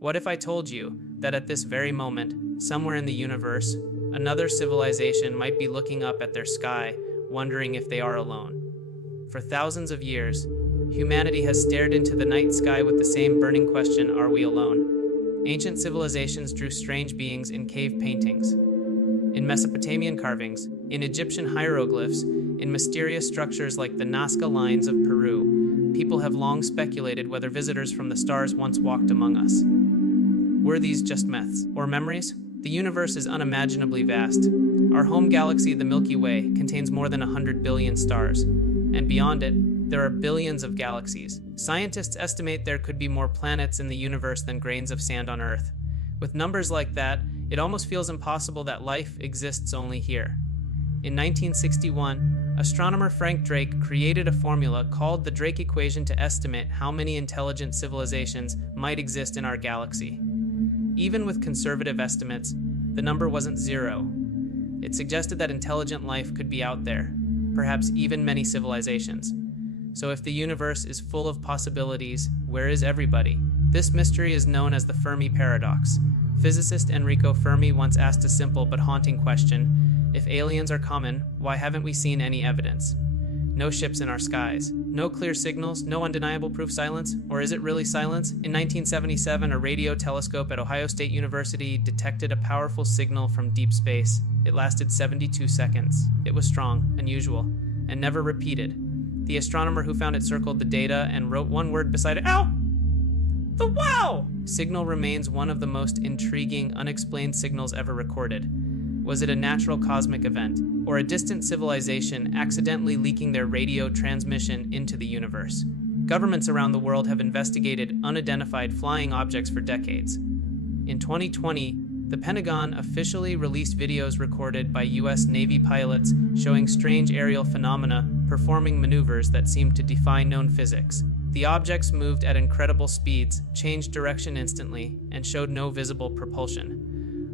What if I told you that at this very moment, somewhere in the universe, another civilization might be looking up at their sky, wondering if they are alone? For thousands of years, humanity has stared into the night sky with the same burning question, are we alone? Ancient civilizations drew strange beings in cave paintings, in Mesopotamian carvings, in Egyptian hieroglyphs, in mysterious structures like the Nazca lines of Peru. People have long speculated whether visitors from the stars once walked among us. Were these just myths or memories? The universe is unimaginably vast. Our home galaxy, the Milky Way, contains more than 100 billion stars. And beyond it, there are billions of galaxies. Scientists estimate there could be more planets in the universe than grains of sand on Earth. With numbers like that, it almost feels impossible that life exists only here. In 1961, astronomer Frank Drake created a formula called the Drake equation to estimate how many intelligent civilizations might exist in our galaxy. Even with conservative estimates, the number wasn't zero. It suggested that intelligent life could be out there, perhaps even many civilizations. So if the universe is full of possibilities, where is everybody? This mystery is known as the Fermi Paradox. Physicist Enrico Fermi once asked a simple but haunting question: if aliens are common, why haven't we seen any evidence? No ships in our skies, no clear signals, no undeniable proof. Silence? Or is it really silence? In 1977, a radio telescope at Ohio State University detected a powerful signal from deep space. It lasted 72 seconds. It was strong, unusual, and never repeated. The astronomer who found it circled the data and wrote one word beside it: "Ow! The wow!" Signal remains one of the most intriguing, unexplained signals ever recorded. Was it a natural cosmic event, or a distant civilization accidentally leaking their radio transmission into the universe? Governments around the world have investigated unidentified flying objects for decades. In 2020, the Pentagon officially released videos recorded by U.S. Navy pilots showing strange aerial phenomena performing maneuvers that seemed to defy known physics. The objects moved at incredible speeds, changed direction instantly, and showed no visible propulsion.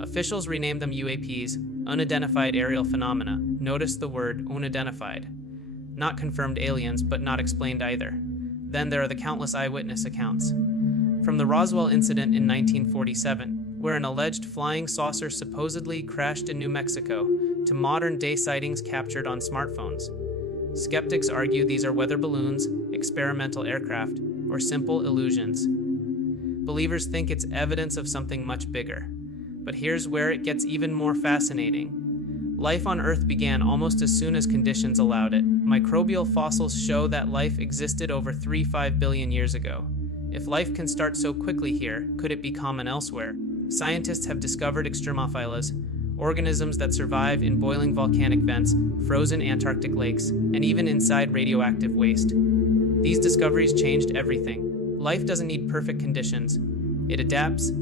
Officials renamed them UAPs, unidentified aerial phenomena. Notice the word unidentified. Not confirmed aliens, but not explained either. Then there are the countless eyewitness accounts. From the Roswell incident in 1947, where an alleged flying saucer supposedly crashed in New Mexico, to modern-day sightings captured on smartphones. Skeptics argue these are weather balloons, experimental aircraft, or simple illusions. Believers think it's evidence of something much bigger. But here's where it gets even more fascinating. Life on Earth began almost as soon as conditions allowed it. Microbial fossils show that life existed over 3-5 billion years ago. If life can start so quickly here, could it be common elsewhere? Scientists have discovered extremophilus, organisms that survive in boiling volcanic vents, frozen Antarctic lakes, and even inside radioactive waste. These discoveries changed everything. Life doesn't need perfect conditions. It adapts.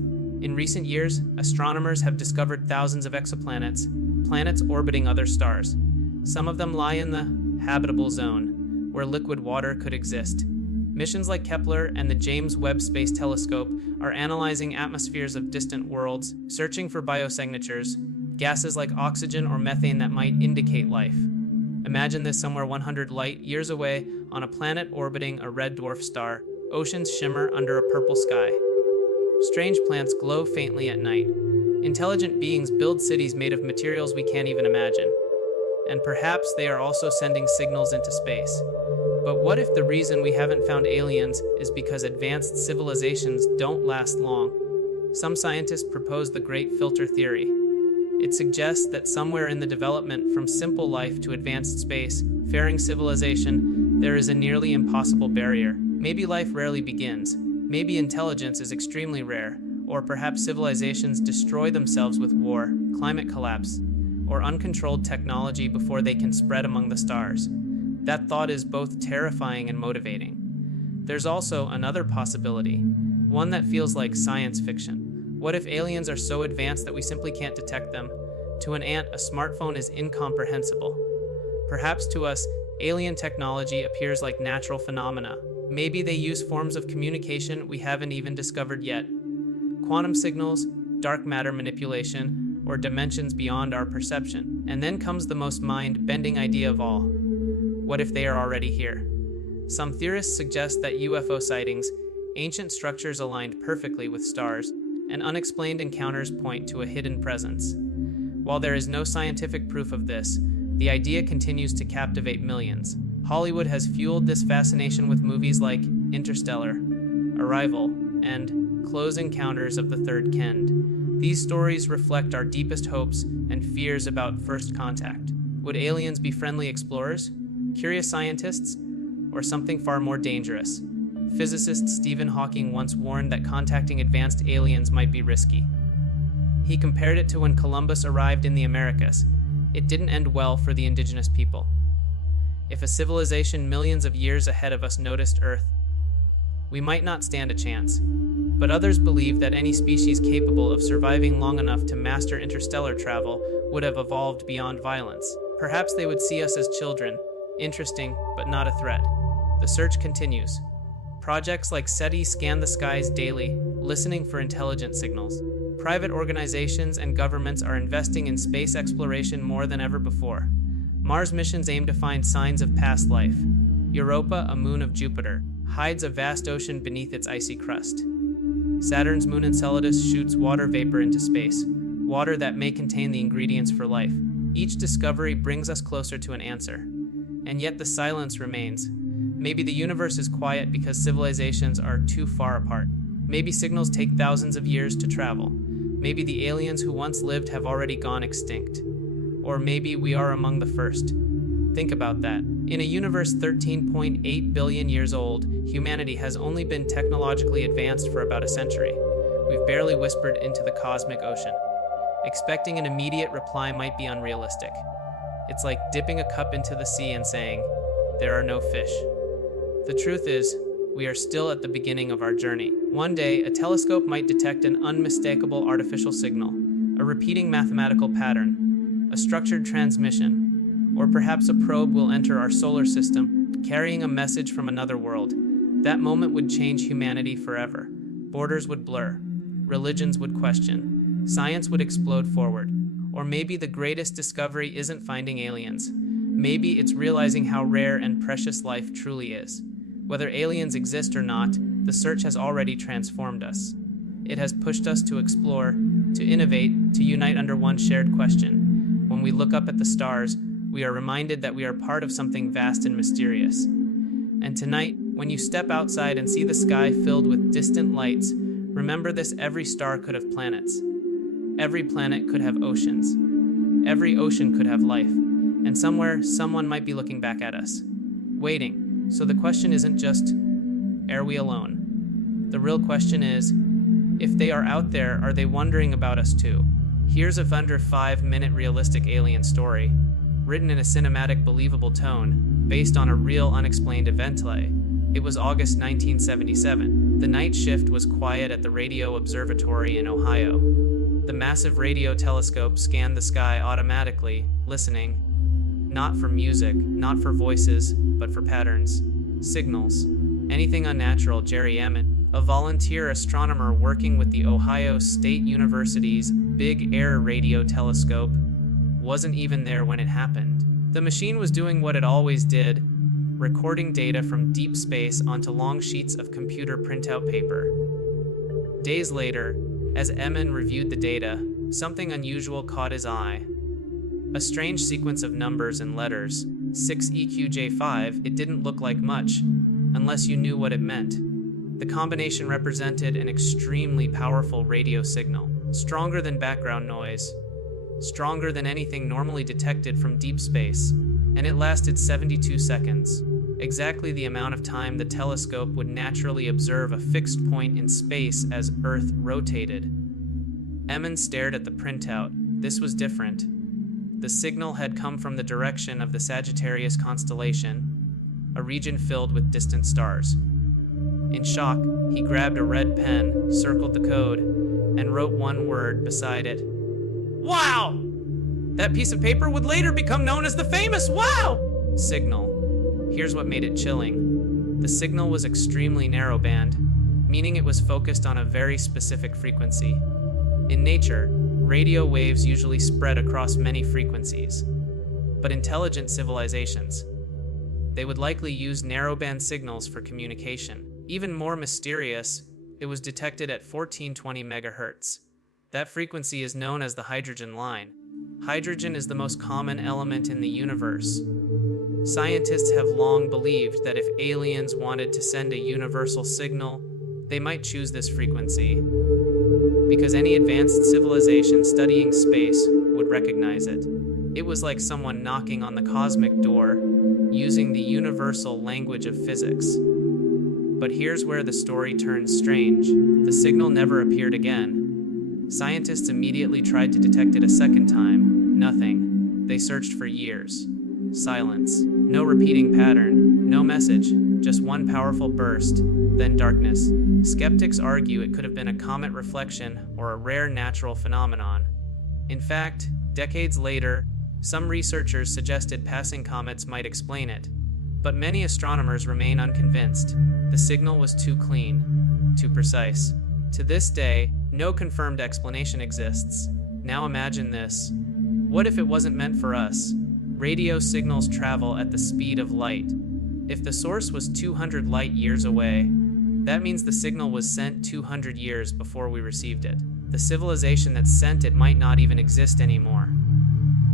In recent years, astronomers have discovered thousands of exoplanets, planets orbiting other stars. Some of them lie in the habitable zone, where liquid water could exist. Missions like Kepler and the James Webb Space Telescope are analyzing atmospheres of distant worlds, searching for biosignatures, gases like oxygen or methane that might indicate life. Imagine this somewhere 100 light years away on a planet orbiting a red dwarf star. Oceans shimmer under a purple sky. Strange plants glow faintly at night. Intelligent beings build cities made of materials we can't even imagine. And perhaps they are also sending signals into space. But what if the reason we haven't found aliens is because advanced civilizations don't last long? Some scientists propose the Great Filter Theory. It suggests that somewhere in the development from simple life to advanced space, faring civilization, there is a nearly impossible barrier. Maybe life rarely begins. Maybe intelligence is extremely rare, or perhaps civilizations destroy themselves with war, climate collapse, or uncontrolled technology before they can spread among the stars. That thought is both terrifying and motivating. There's also another possibility, one that feels like science fiction. What if aliens are so advanced that we simply can't detect them? To an ant, a smartphone is incomprehensible. Perhaps to us, alien technology appears like natural phenomena. Maybe they use forms of communication we haven't even discovered yet. Quantum signals, dark matter manipulation, or dimensions beyond our perception. And then comes the most mind-bending idea of all. What if they are already here? Some theorists suggest that UFO sightings, ancient structures aligned perfectly with stars, and unexplained encounters point to a hidden presence. While there is no scientific proof of this, the idea continues to captivate millions. Hollywood has fueled this fascination with movies like Interstellar, Arrival, and Close Encounters of the Third Kind. These stories reflect our deepest hopes and fears about first contact. Would aliens be friendly explorers, curious scientists, or something far more dangerous? Physicist Stephen Hawking once warned that contacting advanced aliens might be risky. He compared it to when Columbus arrived in the Americas. It didn't end well for the indigenous people. If a civilization millions of years ahead of us noticed Earth, we might not stand a chance. But others believe that any species capable of surviving long enough to master interstellar travel would have evolved beyond violence. Perhaps they would see us as children, interesting but not a threat. The search continues. Projects like SETI scan the skies daily, listening for intelligent signals. Private organizations and governments are investing in space exploration more than ever before. Mars missions aim to find signs of past life. Europa, a moon of Jupiter, hides a vast ocean beneath its icy crust. Saturn's moon Enceladus shoots water vapor into space, water that may contain the ingredients for life. Each discovery brings us closer to an answer. And yet the silence remains. Maybe the universe is quiet because civilizations are too far apart. Maybe signals take thousands of years to travel. Maybe the aliens who once lived have already gone extinct. Or maybe we are among the first. Think about that. In a universe 13.8 billion years old, humanity has only been technologically advanced for about a century. We've barely whispered into the cosmic ocean. Expecting an immediate reply might be unrealistic. It's like dipping a cup into the sea and saying, "There are no fish." The truth is, we are still at the beginning of our journey. One day, a telescope might detect an unmistakable artificial signal, a repeating mathematical pattern, a structured transmission, or perhaps a probe will enter our solar system, carrying a message from another world. That moment would change humanity forever. Borders would blur, religions would question, science would explode forward. Or maybe the greatest discovery isn't finding aliens. Maybe it's realizing how rare and precious life truly is. Whether aliens exist or not, the search has already transformed us. It has pushed us to explore, to innovate, to unite under one shared question. When we look up at the stars, we are reminded that we are part of something vast and mysterious. And tonight, when you step outside and see the sky filled with distant lights, remember this: every star could have planets. Every planet could have oceans. Every ocean could have life. And somewhere, someone might be looking back at us, waiting. So the question isn't just, are we alone? The real question is, if they are out there, are they wondering about us too? Here's a under 5-minute realistic alien story, written in a cinematic, believable tone, based on a real unexplained event. It was August 1977. The night shift was quiet at the Radio Observatory in Ohio. The massive radio telescope scanned the sky automatically, listening, not for music, not for voices, but for patterns, signals, anything unnatural. Jerry Emmett, a volunteer astronomer working with the Ohio State University's Big Air Radio Telescope, wasn't even there when it happened. The machine was doing what it always did, recording data from deep space onto long sheets of computer printout paper. Days later, as Emmett reviewed the data, something unusual caught his eye. A strange sequence of numbers and letters, 6EQJ5. It didn't look like much, unless you knew what it meant. The combination represented an extremely powerful radio signal, stronger than background noise, stronger than anything normally detected from deep space, and it lasted 72 seconds, exactly the amount of time the telescope would naturally observe a fixed point in space as Earth rotated. Emmons stared at the printout. This was different. The signal had come from the direction of the Sagittarius constellation, a region filled with distant stars. In shock, he grabbed a red pen, circled the code, and wrote one word beside it. Wow! That piece of paper would later become known as the famous WOW! Signal. Here's what made it chilling. The signal was extremely narrowband, meaning it was focused on a very specific frequency. In nature, radio waves usually spread across many frequencies. But intelligent civilizations, they would likely use narrowband signals for communication. Even more mysterious, it was detected at 1420 MHz. That frequency is known as the hydrogen line. Hydrogen is the most common element in the universe. Scientists have long believed that if aliens wanted to send a universal signal, they might choose this frequency, because any advanced civilization studying space would recognize it. It was like someone knocking on the cosmic door, using the universal language of physics. But here's where the story turns strange. The signal never appeared again. Scientists immediately tried to detect it a second time. Nothing. They searched for years. Silence. No repeating pattern. No message. Just one powerful burst. Then darkness. Skeptics argue it could have been a comet reflection or a rare natural phenomenon. In fact, decades later, some researchers suggested passing comets might explain it. But many astronomers remain unconvinced. The signal was too clean, too precise. To this day, no confirmed explanation exists. Now imagine this. What if it wasn't meant for us? Radio signals travel at the speed of light. If the source was 200 light years away, that means the signal was sent 200 years before we received it. The civilization that sent it might not even exist anymore.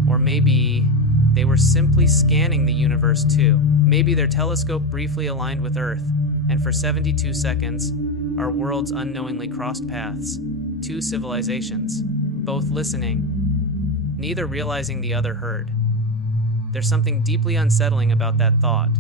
Or maybe they were simply scanning the universe too. Maybe their telescope briefly aligned with Earth, and for 72 seconds, our worlds unknowingly crossed paths. Two civilizations, both listening, neither realizing the other heard. There's something deeply unsettling about that thought.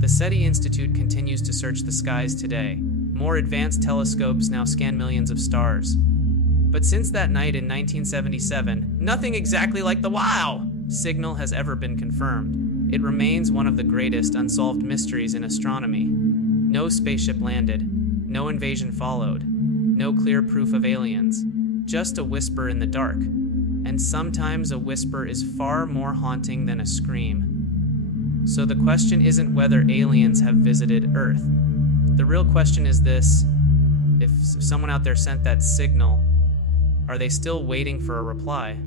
The SETI Institute continues to search the skies today. More advanced telescopes now scan millions of stars. But since that night in 1977, nothing exactly like the wow signal has ever been confirmed. It remains one of the greatest unsolved mysteries in astronomy. No spaceship landed, no invasion followed, no clear proof of aliens, just a whisper in the dark. And sometimes a whisper is far more haunting than a scream. So the question isn't whether aliens have visited Earth. The real question is this: if someone out there sent that signal, are they still waiting for a reply?